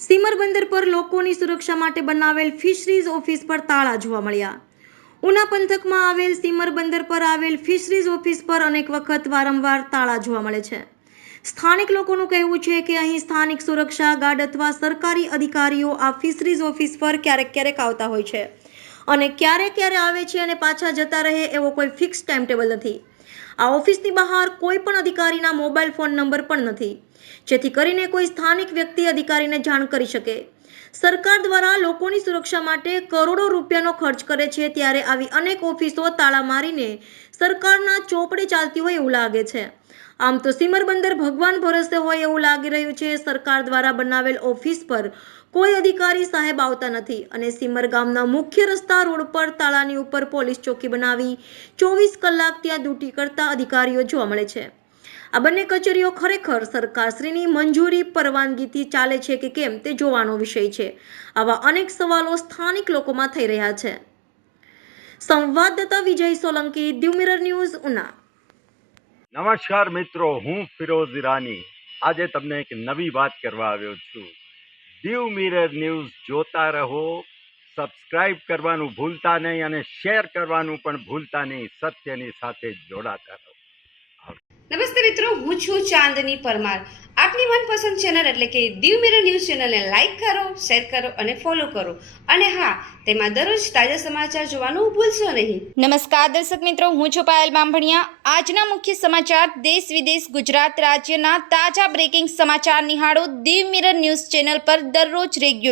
સીમર બંદર પર લોકોની સુરક્ષા માટે બનાવેલ ફિશરીઝ ઓફિસ પર તાળા જોવા મળ્યા. ઉના પંથકમાં આવેલ સીમર બંદર પર આવેલ ફિશરીઝ ઓફિસ પર અનેક વખત વારંવાર તાળા જોવા મળે છે. સ્થાનિક લોકોનું કહેવું છે કે અહીં સ્થાનિક સુરક્ષા ગાર્ડ અથવા સરકારી અધિકારીઓ આ ફિશરીઝ ઓફિસ પર ક્યારેક આવતા હોય છે અને ક્યારે આવે છે અને પાછા જતા રહે એવો કોઈ ફિક્સ ટાઈમ ટેબલ નથી. આ ઓફિસની બહાર કોઈ પણ અધિકારીના મોબાઈલ ફોન નંબર પણ નથી, જેથી કરીને કોઈ સ્થાનિક વ્યક્તિ અધિકારીને જાણ કરી શકે. સરકાર દ્વારા લોકોની સુરક્ષા માટે કરોડો રૂપિયાનો ખર્ચ કરે છે, ત્યારે આવી અનેક ઓફિસો તાળા મારીને સરકારના ચોપડે ચાલતી હોય એવું લાગે છે. આમ તો સીમર બંદર ભગવાન ભરોસે હોય એવું લાગી રહ્યું છે. સરકાર દ્વારા બનાવેલ ઓફિસ પર કોઈ અધિકારી સાહેબ આવતા નથી અને સીમર ગામના મુખ્ય રસ્તા રોડ પર તાળાની ઉપર પોલીસ ચોકી બનાવી 24 કલાક ત્યાં ડ્યુટી કરતા અધિકારીઓ જોવા મળે છે. આ બંને કચેરીઓ ખરેખર સરકારશ્રીની મંજૂરી પરવાનગીથી ચાલે છે કે કેમ તે જોવાનો વિષય છે. આવા અનેક સવાલો સ્થાનિક લોકોમાં થઈ રહ્યા છે. સંવાદદાતા વિજય સોલંકી, દીવ મિરર ન્યૂઝ, ઉના. નમસ્કાર મિત્રો, હું ફિરોઝ ઈરાની આજે તમને એક નવી વાત કરવા આવ્યો છું. દીવ મિરર ન્યૂઝ જોતા રહો, સબસ્ક્રાઇબ કરવાનું ભૂલતા નહીં અને શેર કરવાનું પણ ભૂલતા નહીં. સત્યની સાથે જોડાતા રહો. નમસ્તે મિત્રો, હું છું ચાંદની પરમાર. આપની મનપસંદ ચેનલ એટલે કે દીવ મિરર ન્યૂઝ ચેનલને લાઈક કરો, શેર કરો અને ફોલો કરો. અને હા, તેમાં દરરોજ તાજા સમાચાર જોવાનું ભૂલશો નહીં. નમસ્કાર દર્શક મિત્રો, હું છું પાયલ બામભણિયા. આજના મુખ્ય સમાચાર દેશ વિદેશ ગુજરાત રાજ્યના તાજા બ્રેકિંગ સમાચાર નિહાળો દીવ મિરર ન્યૂઝ ચેનલ પર દરરોજ રેગ્યુલર.